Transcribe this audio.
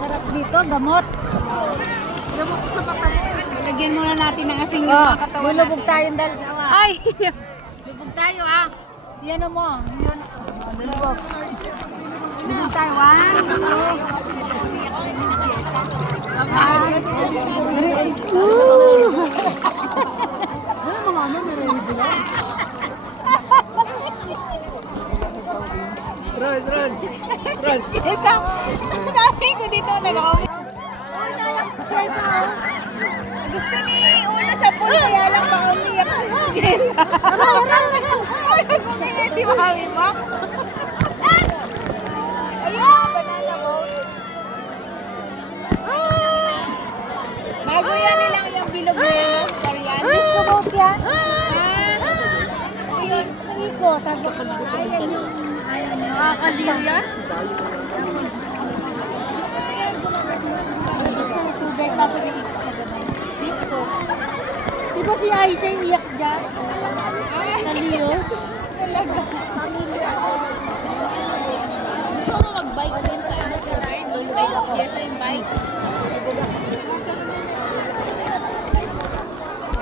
Sarap dito, gamot. Gamot sa makalit. Lagyan muna natin ng asing yung Oh, mga katawan lulubog tayong dalawa. Ay! Lubog tayo ah. Yan mo. Yun. Lulubog. Lubog tayo. One, two. One, two. mga ano, meron Ron, Ron. Ron, kesa. Sabi ko dito, nag-ako. Gusto ni Una sa pool, kaya lang baka umiyak si Jessa. Ay, gumiyak si Mami mo. Ayun, banana boat. Na yan, Korean. Disco boat yan. Ah, ayun. Ko na. Ayan yung, Ayan, nakakaliw yan. Sa tubig, kaso yung disco. Di ba si Aiza iyak dyan? Kaliw. Talaga. Pamilyo. Gusto mo mag-bike din sa ano? Dito, yes, yung bike.